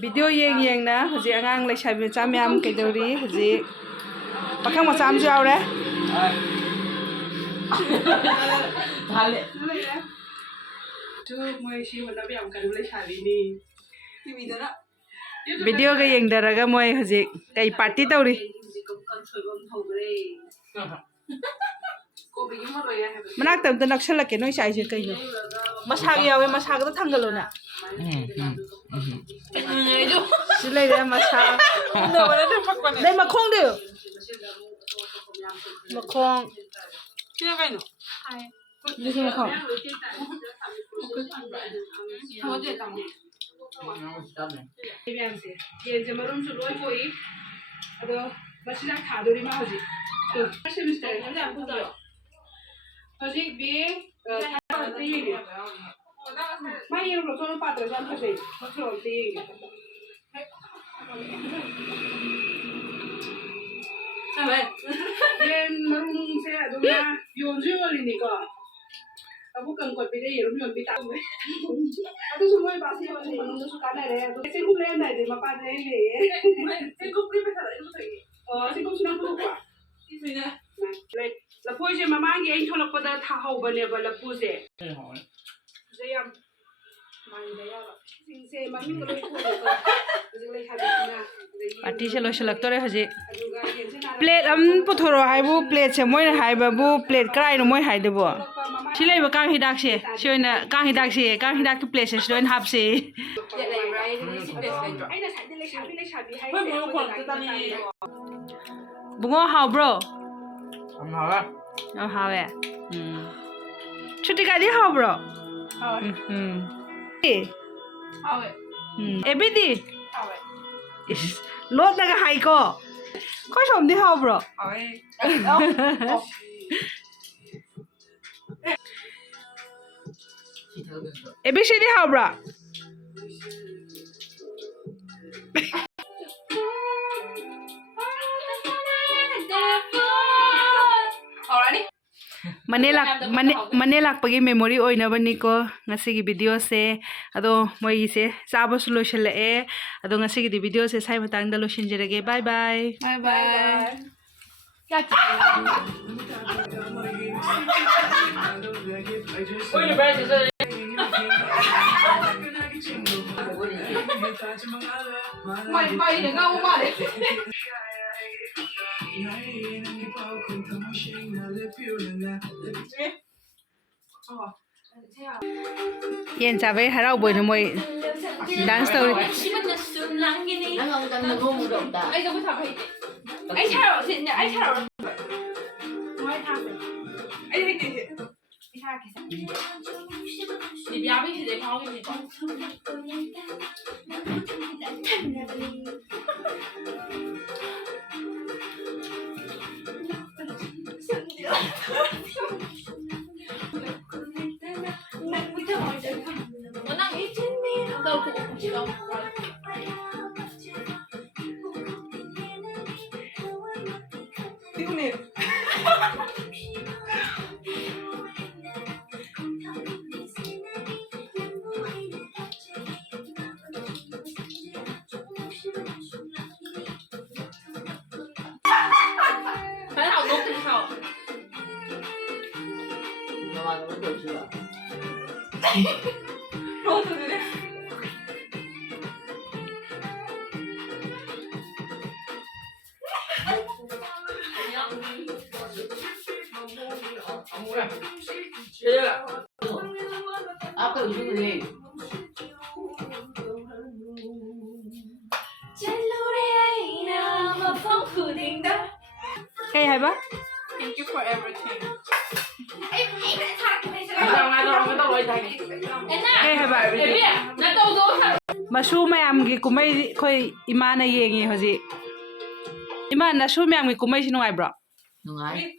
Video yang na haji angang lai sabi cham yam kaidori haji pakhang macam jauh re video ke yang daraga moi haji kai party tauri manak tam tan akshala ke noi sai je kai no masag yawe masag ta thangalo na silai re masag dai makhong de makhong kya kai no ni se makhong ye je marum su loi koi ado masina thadori ma hoji to semester ne am buta hoji bi mai ye lo tono patra jam thase makro ti sabe ye marum se ado na yonju wali ni ko abu kan ko pe ye rum yon pi ta me adu su moi ba se wali no su kana re adu se ku le na de ma pa de le se ku pri pe sa ru sai se ku suna ku kwa ti na la pu je mama nge ai thola ko da tha hau bane ba la pu se je yam mai da ya ba sing se mami ko le ko ju le kha de na party se lo select tore haje plate am puthoro haibu plate se moi haiba bu plate krai no moi hai debo silai ba kang hidak se soina kang hidak ki plate se soin hap se bungo how bro how chuti ka di how bro ebidi lot naga hai ko ko som di how bro ABCD how bro Manela pagi memory oi na bani ko ngasi gi video se ado moi se chaba solution le e ado ngasi gi video se sai matang da lotion jerege bye bye Yen chabe harau boy no moi dance story Hey, Haiba. Thank you for everything. Hey, Haiba. Masu mayam gi kumai khoi imana yengi hoji. Imana su mayam gi kumai sinu ai bro. Nungai.